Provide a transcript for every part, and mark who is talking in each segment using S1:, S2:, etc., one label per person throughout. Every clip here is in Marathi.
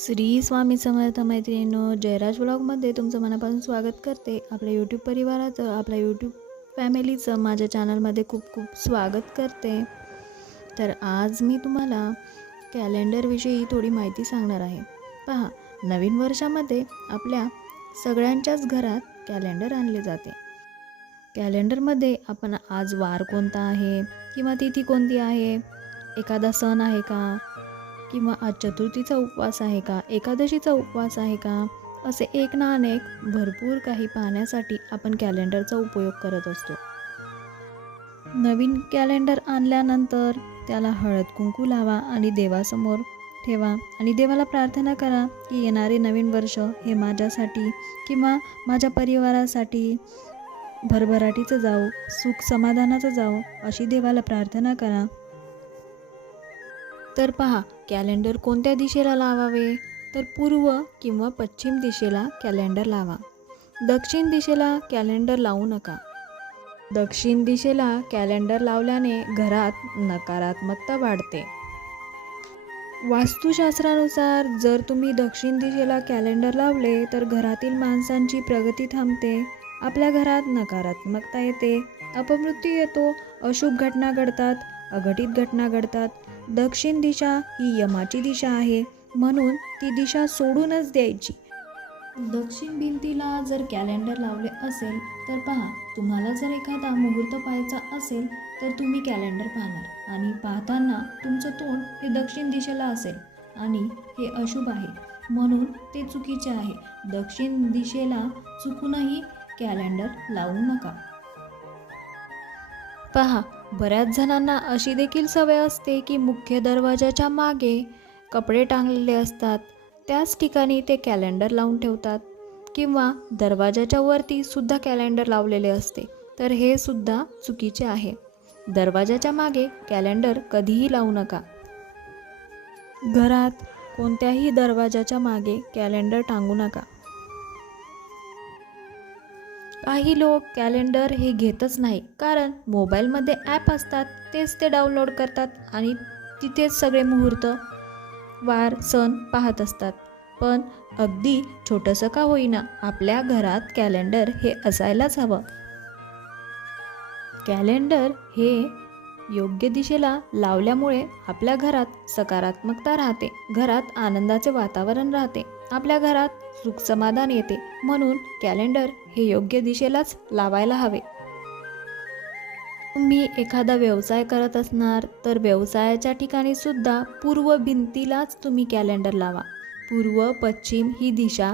S1: श्री स्वामी समर्थ मैत्रिणींनो जयराज ब्लॉगमध्ये तुमचं मनापासून स्वागत करते. आपल्या यूट्यूब परिवाराचं आपल्या यूट्यूब फॅमिलीचं माझ्या चॅनलमध्ये खूप खूप स्वागत करते. तर आज मी तुम्हाला कॅलेंडरविषयी थोडी माहिती सांगणार आहे. पहा नवीन वर्षामध्ये आपल्या सगळ्यांच्याच घरात कॅलेंडर आणले जाते. कॅलेंडरमध्ये आपण आज वार कोणता आहे किंवा तिथी कोणती आहे एखादा सण आहे का किंवा आज चतुर्थीचा उपवास आहे का? एकादशीचा उपवास आहे का? असे एक ना अनेक भरपूर काही पाहण्यासाठी आपण कॅलेंडरचा उपयोग करत असतो. नवीन कॅलेंडर आणल्यानंतर त्याला हळद कुंकू लावा आणि देवासमोर ठेवा आणि देवाला प्रार्थना करा की येणारे नवीन वर्ष हे माझ्यासाठी किंवा माझ्या परिवारासाठी भरभराटीचं जाऊ सुख समाधानाचं जाऊ अशी देवाला प्रार्थना करा. तर पहा कॅलेंडर कोणत्या दिशेला लावावे? तर पूर्व किंवा पश्चिम दिशेला कॅलेंडर लावा. दक्षिण दिशेला कॅलेंडर लावू नका. दक्षिण दिशेला कॅलेंडर लावल्याने घरात नकारात्मकता वाढते. वास्तुशास्त्रानुसार जर तुम्ही दक्षिण दिशेला कॅलेंडर लावले तर घरातील माणसांची प्रगती थांबते. आपल्या घरात नकारात्मकता येते. अपमृत्यू येतो. अशुभ घटना घडतात. अघटित घटना घडतात. दक्षिण दिशा ही यमाची दिशा आहे. म्हणून ती दिशा सोडूनच द्यायची. दक्षिण भिंतीला जर कॅलेंडर लावले असेल तर पहा तुम्हाला जर एखादा मुहूर्त पाहायचा असेल तर तुम्ही कॅलेंडर पाहणार. आणि पाहताना तुमचं तोंड हे दक्षिण दिशेला असेल. आणि हे अशुभ आहे. म्हणून ते चुकीचे आहे. दक्षिण दिशेला चुकूनही कॅलेंडर लावू नका. पहा बऱ्याच जणांना अशी देखील सवय असते की मुख्य दरवाजाच्या मागे कपडे टांगलेले असतात. त्याच ठिकाणी ते कॅलेंडर लावून ठेवतात. किंवा दरवाजाच्या वरती सुद्धा कॅलेंडर लावलेले असते. तर हे सुद्धा चुकीचे आहे. दरवाजाच्या मागे कॅलेंडर कधीही लावू नका. घरात कोणत्याही दरवाजाच्या मागे कॅलेंडर टांगू नका. काही लोक कॅलेंडर हे घेतच नाही कारण मोबाईलमध्ये ॲप असतात तेच ते डाउनलोड करतात आणि तिथेच सगळे मुहूर्त वार सण पाहत असतात. पण अगदी छोटंसं का होईना आपल्या घरात कॅलेंडर हे असायलाच हवं. कॅलेंडर हे योग्य दिशेला लावल्यामुळे आपल्या घरात सकारात्मकता राहते. घरात आनंदाचे वातावरण राहते. आपल्या घरात सुख समाधान येते. म्हणून कॅलेंडर हे योग्य दिशेलाच लावायला हवे. तुम्ही एखादा व्यवसाय करत असणार तर व्यवसायाच्या ठिकाणी सुद्धा पूर्व भिंतीलाच तुम्ही कॅलेंडर लावा. पूर्व पश्चिम ही दिशा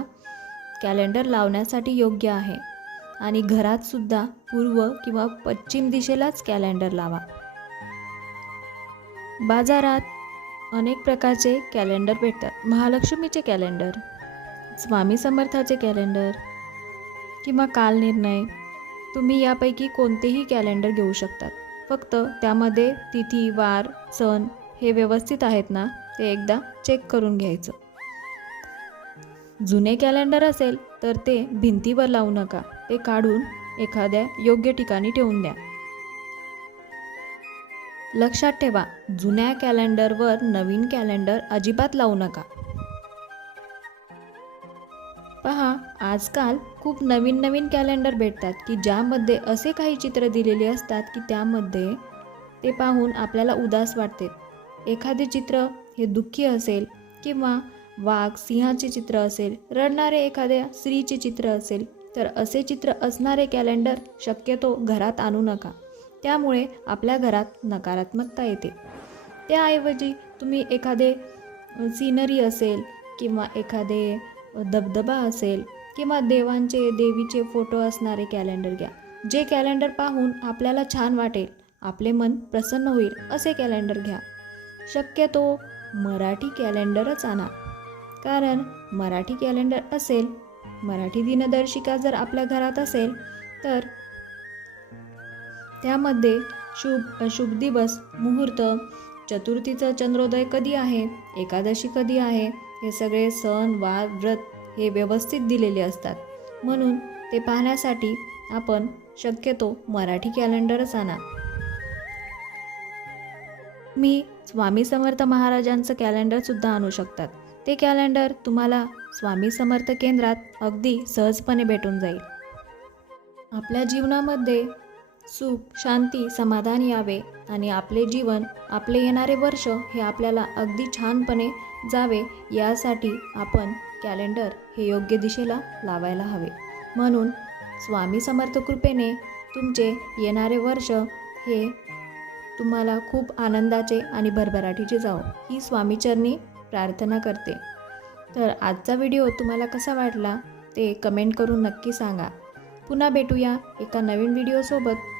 S1: कॅलेंडर लावण्यासाठी योग्य आहे. आणि घरात सुद्धा पूर्व किंवा पश्चिम दिशेलाच कॅलेंडर लावा. बाजारात अनेक प्रकारचे कॅलेंडर भेटतात. महालक्ष्मीचे कॅलेंडर स्वामी समर्थाचे कॅलेंडर किंवा काल निर्णय तुम्ही यापैकी कोणतेही कॅलेंडर घेऊ शकतात फक्त त्यामध्ये तिथी वार सण हे व्यवस्थित आहेत ना ते एकदा चेक करून घ्यायचं. जुने कॅलेंडर असेल तर ते भिंतीवर लावू नका. ते काढून एखाद्या योग्य ठिकाणी ठेवून द्या. लक्षात ठेवा जुन्या कॅलेंडरवर नवीन कॅलेंडर अजिबात लावू नका. पहा आजकाल खूप नवीन नवीन कॅलेंडर भेटतात की ज्यामध्ये असे काही चित्र दिलेले असतात की त्यामध्ये ते पाहून आपल्याला उदास वाटते. एखादे चित्र हे दुःखी असेल किंवा वाघ सिंहाचे चित्र असेल रडणारे एखाद्या स्त्रीचे चित्र असेल तर असे चित्र असणारे कॅलेंडर शक्यतो घरात आणू नका. त्यामुळे आपल्या घरात नकारात्मकता येते. त्याऐवजी तुम्ही एखादे सीनरी असेल किंवा एखादे धबधबा असेल किंवा देवांचे देवीचे फोटो असणारे कॅलेंडर घ्या. जे कॅलेंडर पाहून आपल्याला छान वाटेल आपले मन प्रसन्न होईल असे कॅलेंडर घ्या. शक्यतो मराठी कॅलेंडरच आणा. कारण मराठी कॅलेंडर असेल मराठी दिनदर्शिका जर आपल्या घरात असेल तर त्यामध्ये शुभ शुभ दिवस मुहूर्त चतुर्थीचं चंद्रोदय कधी आहे एकादशी कधी आहे हे सगळे सण वार व्रत हे व्यवस्थित दिलेले असतात. म्हणून ते पाहण्यासाठी आपण शक्यतो मराठी कॅलेंडरच आणा. मी स्वामी समर्थ महाराजांचं कॅलेंडरसुद्धा आणू शकतात. ते कॅलेंडर तुम्हाला स्वामी समर्थ केंद्रात अगदी सहजपणे भेटून जाईल. आपल्या जीवनामध्ये सुख शांती समाधान यावे आणि आपले जीवन आपले येणारे वर्ष हे आपल्याला अगदी छानपणे जावे यासाठी आपण कॅलेंडर हे योग्य दिशेला लावायला हवे. म्हणून स्वामी समर्थ कृपेने तुमचे येणारे वर्ष हे तुम्हाला खूप आनंदाचे आणि भरभराटीचे जावो. ही स्वामीचरणी प्रार्थना करते. तर आजचा व्हिडिओ तुम्हाला कसा वाटला ते कमेंट करून नक्की सांगा. पुन्हा भेटूया एका नवीन व्हिडिओसोबत.